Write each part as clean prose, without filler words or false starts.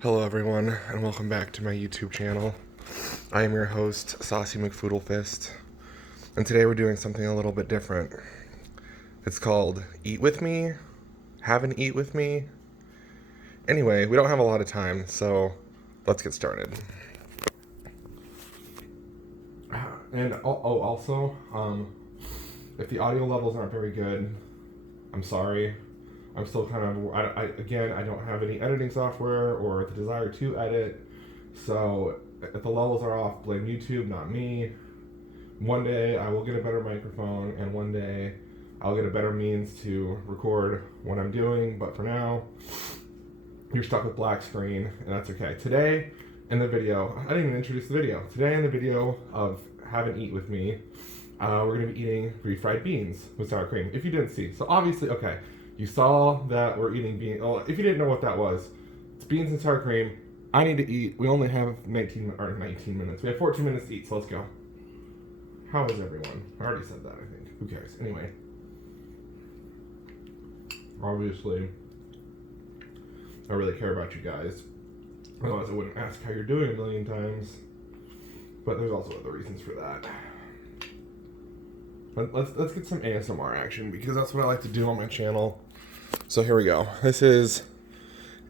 Hello everyone, and welcome back to my YouTube channel. I am your host, Saucy McFoodlefist, and today we're doing something a little bit different. It's called Eat With Me, Have an Eat With Me. Anyway, we don't have a lot of time, so let's get started. And also, if the audio levels aren't very good, I'm sorry. I'm still kind of, I don't have any editing software or the desire to edit. So if the levels are off, blame YouTube, not me. One day I will get a better microphone, and one day I'll get a better means to record what I'm doing. But for now, you're stuck with black screen, and that's okay. Today in the video, I didn't even introduce the video. Today in the video of Have an Eat With Me, we're going to be eating refried beans with sour cream, if you didn't see. So obviously, okay. You saw that we're eating beans. Oh, if you didn't know what that was, it's beans and sour cream. I need to eat. We only have 19 minutes. We have 14 minutes to eat, so let's go. How is everyone? I already said that, I think. Who cares? Anyway. Obviously, I really care about you guys. Otherwise, I wouldn't ask how you're doing a million times. But there's also other reasons for that. Let's get some ASMR action, because that's what I like to do on my channel. So here we go. This is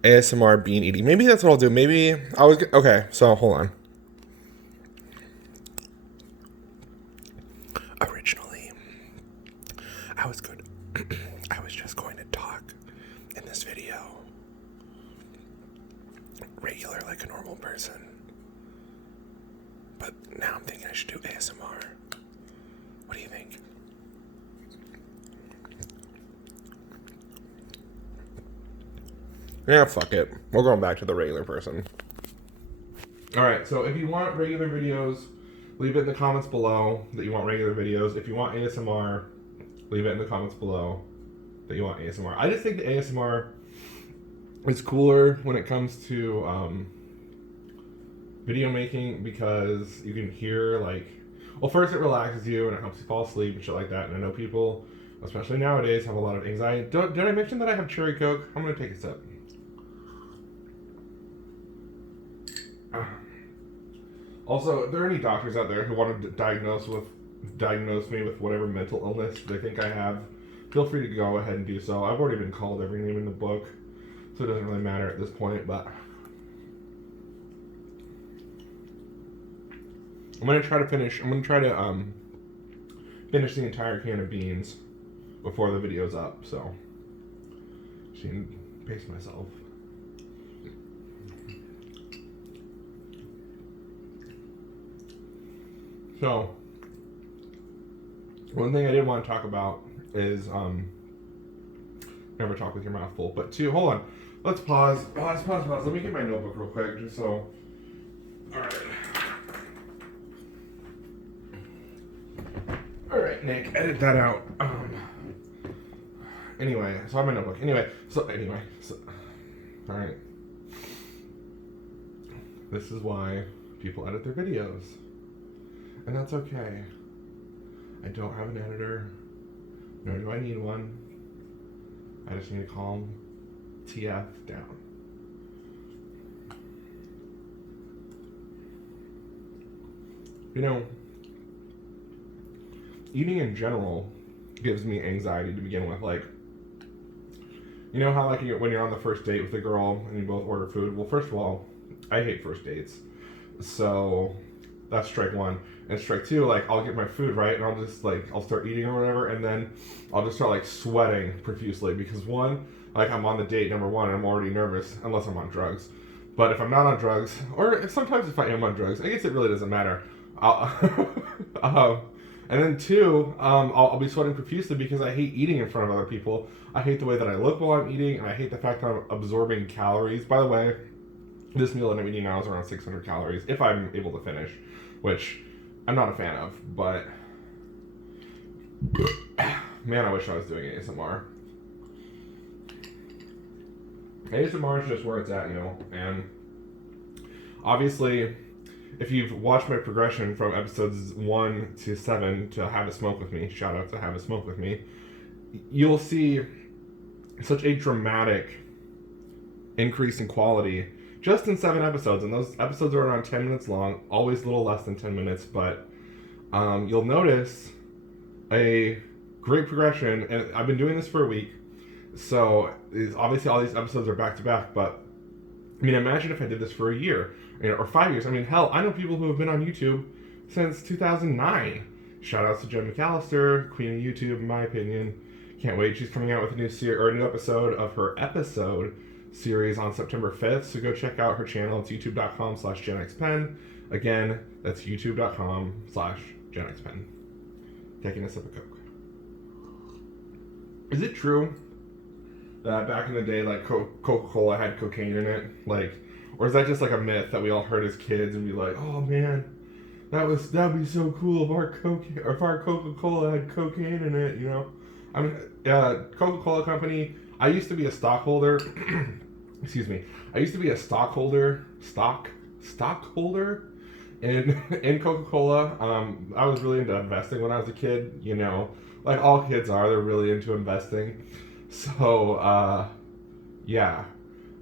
ASMR bean eating. Maybe that's what I'll do. Maybe I was okay. So hold on. Originally, I was just going to talk in this video, regular like a normal person. But now I'm thinking I should do ASMR. What do you think? Yeah, fuck it. We're going back to the regular person. Alright, so if you want regular videos, leave it in the comments below that you want regular videos. If you want ASMR, leave it in the comments below that you want ASMR. I just think the ASMR is cooler when it comes to video making, because you can hear, like, well, first it relaxes you and it helps you fall asleep and shit like that. And I know people, especially nowadays, have a lot of anxiety. Did I mention that I have cherry Coke? I'm going to take a sip. Also, if there are any doctors out there who want to diagnose me with whatever mental illness they think I have, feel free to go ahead and do so. I've already been called every name in the book, so it doesn't really matter at this point, but I'm going to try to finish the entire can of beans before the video's up, so just need to pace myself. So, one thing I did want to talk about is never talk with your mouth full. But two, hold on. Let's pause. Pause. Let me get my notebook real quick, just so. All right, Nick, edit that out. Anyway, so I have my notebook. So, all right. This is why people edit their videos. And that's okay. I don't have an editor, nor do I need one. I just need to calm TF down. You know, eating in general gives me anxiety to begin with. Like, you know how like when you're on the first date with a girl and you both order food? Well, first of all, I hate first dates. So that's strike one. And strike two, like, I'll get my food, right? And I'll start eating or whatever. And then I'll just start, like, sweating profusely. Because one, like, I'm on the date, number one, and I'm already nervous, unless I'm on drugs. But if I'm not on drugs, or sometimes if I am on drugs, I guess it really doesn't matter. And then two, I'll be sweating profusely because I hate eating in front of other people. I hate the way that I look while I'm eating, and I hate the fact that I'm absorbing calories. By the way, this meal that I'm eating now is around 600 calories, if I'm able to finish, which I'm not a fan of, but man, I wish I was doing ASMR. ASMR is just where it's at, you know, and obviously, if you've watched my progression from episodes 1 to 7 to Have a Smoke With Me, shout out to Have a Smoke With Me, you'll see such a dramatic increase in quality just in 7 episodes, and those episodes are around 10 minutes long, always a little less than 10 minutes, but you'll notice a great progression, and I've been doing this for a week, so obviously all these episodes are back to back, but I mean, imagine if I did this for a year, or 5 years. I mean, hell, I know people who have been on YouTube since 2009. Shout outs to Jen McAllister, queen of YouTube, in my opinion. Can't wait. She's coming out with a new episode of her episode series on September 5th. So go check out her channel. It's youtube.com/GenXPen. Again, that's youtube.com/GenXPen. Taking a sip of Coke. Is it true that back in the day, like Coca-Cola had cocaine in it? Like, or is that just like a myth that we all heard as kids and be like, oh man, that'd be so cool if our Coca-Cola had cocaine in it, you know? I mean, Coca-Cola Company. I used to be a stockholder. Excuse me. I used to be a stockholder in Coca-Cola. I was really into investing when I was a kid. You know, like all kids are. They're really into investing. So yeah.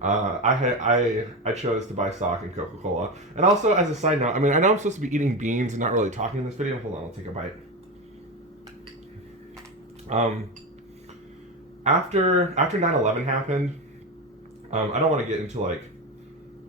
I chose to buy stock in Coca-Cola. And also, as a side note, I mean, I know I'm supposed to be eating beans and not really talking in this video. Hold on, I'll take a bite. After 9/11 happened, I don't want to get into like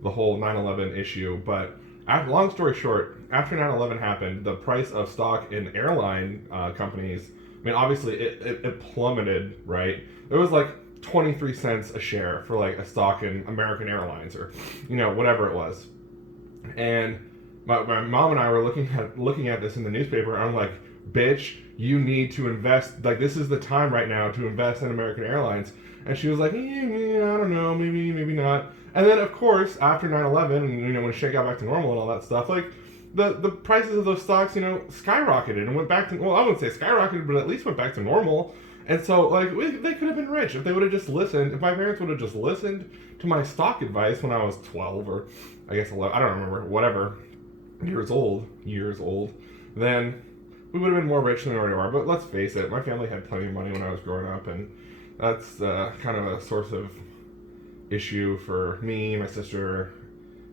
the whole 9/11 issue, but long story short, after 9/11 happened, the price of stock in airline companies, I mean, obviously it plummeted, right? There was like 23 cents a share for like a stock in American Airlines, or you know, whatever it was. And my mom and I were looking at this in the newspaper, and I'm like, bitch, you need to invest, like this is the time right now to invest in American Airlines. And she was like, I don't know, maybe not. And then of course after 9/11, and you know, when shit got back to normal and all that stuff, like the prices of those stocks, you know, skyrocketed and went back to, well, I wouldn't say skyrocketed, but at least went back to normal. And so like they could have been rich if they would have just listened, if my parents would have just listened to my stock advice when I was 12 or I guess 11, I don't remember, whatever, years old, then we would have been more rich than we already are. But let's face it, my family had plenty of money when I was growing up, and that's kind of a source of issue for me, my sister,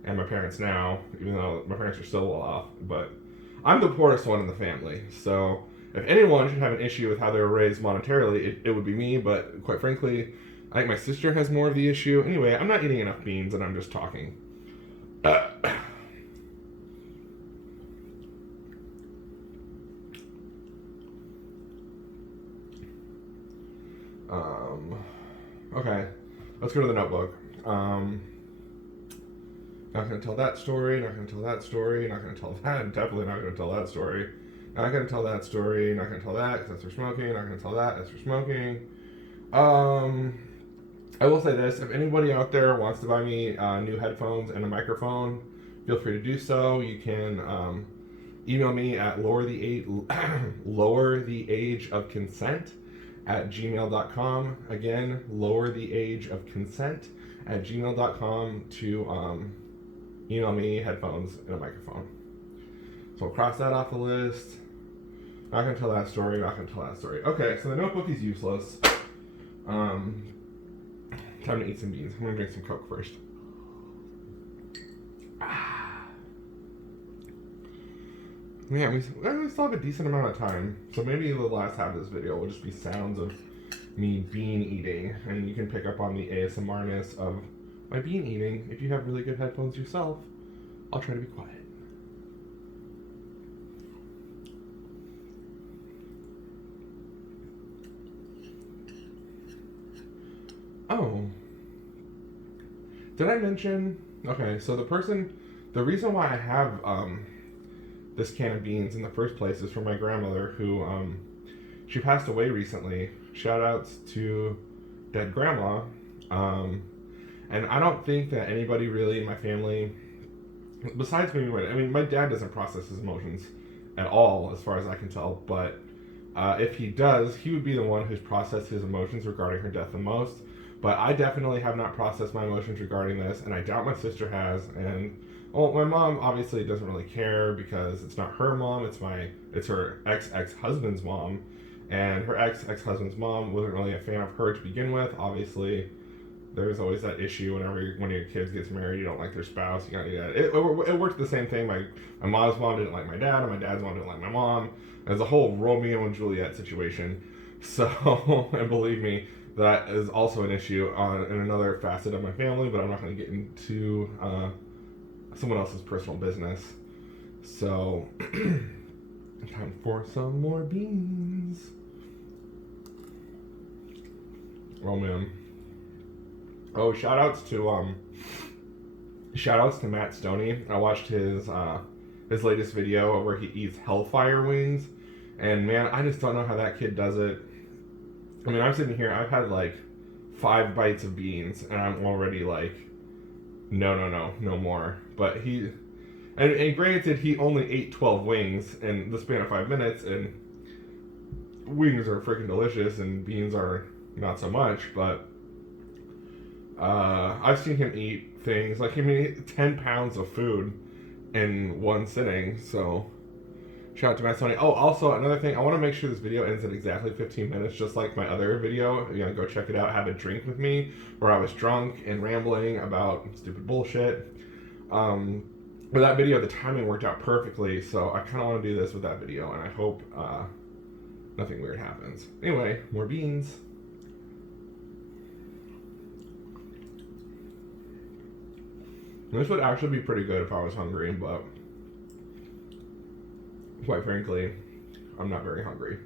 and my parents now, even though my parents are still well off. But I'm the poorest one in the family, so if anyone should have an issue with how they were raised monetarily, it would be me. But quite frankly, I think my sister has more of the issue. Anyway, I'm not eating enough beans, and I'm just talking. Okay, let's go to the notebook. Not gonna tell that story, not gonna tell that story, not gonna tell that, definitely not gonna tell that story. Not gonna tell that story, not gonna tell that because that's for smoking, not gonna tell that, that's for smoking. I will say this, if anybody out there wants to buy me new headphones and a microphone, feel free to do so. You can email me at lowertheageofconsent@gmail.com. Again, lowertheageofconsent@gmail.com to email me headphones and a microphone. So I'll cross that off the list. Not gonna tell that story, not gonna tell that story. Okay, so the notebook is useless. Time to eat some beans. I'm gonna drink some Coke first. Yeah, we still have a decent amount of time, so maybe the last half of this video will just be sounds of me bean eating, and you can pick up on the A.S.M.R-ness of my bean eating. If you have really good headphones yourself, I'll try to be quiet. Oh, did I mention? Okay, so the reason why I have this can of beans in the first place is from my grandmother, who she passed away recently. Shout outs to dead grandma. And I don't think that anybody really in my family, besides me, I mean, my dad doesn't process his emotions at all, as far as I can tell, but if he does, he would be the one who's processed his emotions regarding her death the most. But I definitely have not processed my emotions regarding this, and I doubt my sister has. And well, my mom obviously doesn't really care because it's not her mom; it's her ex-husband's mom. And her ex-husband's mom wasn't really a fan of her to begin with. Obviously, there's always that issue whenever one of your kids gets married, you don't like their spouse. You gotta get it. It worked the same thing. My mom's mom didn't like my dad, and my dad's mom didn't like my mom. It was a whole Romeo and Juliet situation. So, and believe me, that is also an issue in another facet of my family, but I'm not going to get into someone else's personal business. So, time for some more beans. Oh man. Oh, shout outs to Matt Stoney. I watched his latest video where he eats hellfire wings, and man, I just don't know how that kid does it. I mean, I'm sitting here, I've had like 5 bites of beans, and I'm already like, no more. But and granted, he only ate 12 wings in the span of 5 minutes, and wings are freaking delicious, and beans are not so much, but I've seen him eat things, like he made 10 pounds of food in one sitting, so shout out to Matt Stoney. Oh, also, another thing, I want to make sure this video ends at exactly 15 minutes, just like my other video. You know, go check it out, Have a Drink with Me, where I was drunk and rambling about stupid bullshit. With that video, the timing worked out perfectly, so I kind of want to do this with that video, and I hope nothing weird happens. Anyway, more beans. This would actually be pretty good if I was hungry, but quite frankly, I'm not very hungry.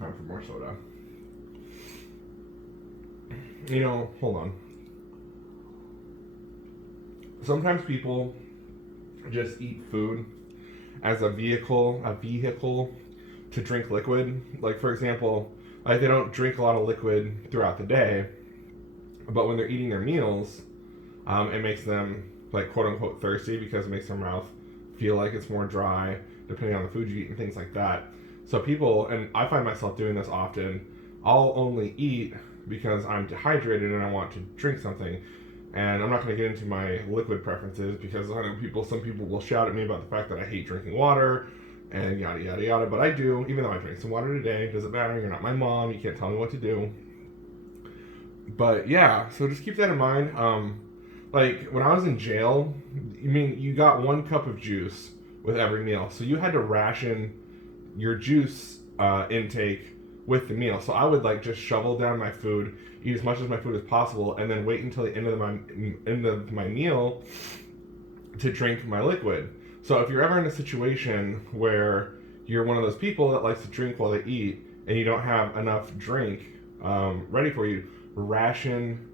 Time for more soda. You know, hold on. Sometimes people just eat food as a vehicle to drink liquid. Like, for example, like they don't drink a lot of liquid throughout the day, but when they're eating their meals, it makes them, like, quote unquote thirsty because it makes their mouth feel like it's more dry, depending on the food you eat and things like that. So people, and I find myself doing this often, I'll only eat because I'm dehydrated and I want to drink something. And I'm not going to get into my liquid preferences because I know some people will shout at me about the fact that I hate drinking water and yada yada yada, but I do, even though I drank some water today. Doesn't matter, you're not my mom, you can't tell me what to do. But yeah, so just keep that in mind. Like, when I was in jail, you got 1 cup of juice with every meal. So you had to ration your juice intake with the meal. So I would, like, just shovel down my food, eat as much as my food as possible, and then wait until the end of my meal to drink my liquid. So if you're ever in a situation where you're one of those people that likes to drink while they eat, and you don't have enough drink ready for you, ration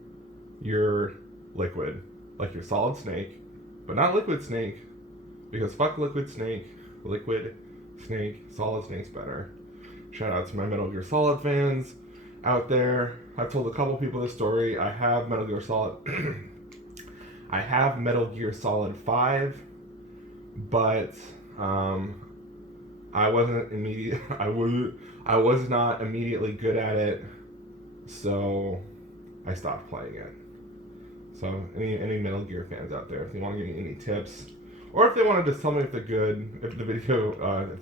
your liquid. Like your solid snake, but not liquid snake, because fuck liquid snake, solid snake's better. Shout out to my Metal Gear Solid fans out there. I've told a couple people this story. I have Metal Gear Solid I have Metal Gear Solid 5, but I was not immediately good at it, so I stopped playing it. So any Metal Gear fans out there, if they want to give me any tips, or if they want to just tell me if the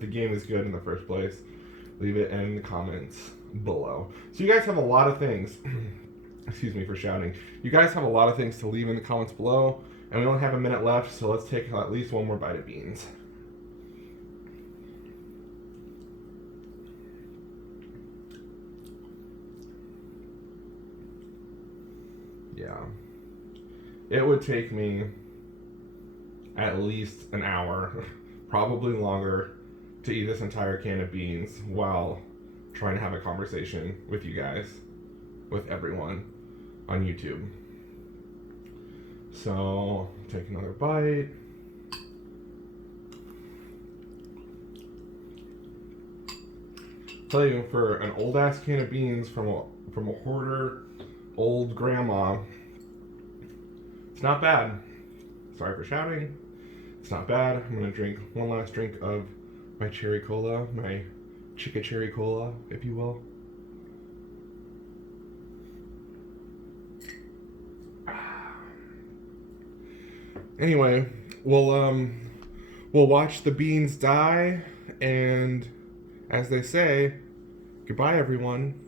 game is good in the first place, leave it in the comments below. So you guys have a lot of things. Excuse me for shouting. You guys have a lot of things to leave in the comments below, and we only have a minute left, so let's take at least one more bite of beans. Yeah. It would take me at least an hour, probably longer, to eat this entire can of beans while trying to have a conversation with you guys, with everyone on YouTube. So, take another bite. Tell you, for an old ass can of beans from a hoarder old grandma, it's not bad. Sorry for shouting. It's not bad. I'm gonna drink one last drink of my cherry cola, my Chica cherry cola, if you will. Anyway, we'll watch the beans die, and as they say, Goodbye, everyone.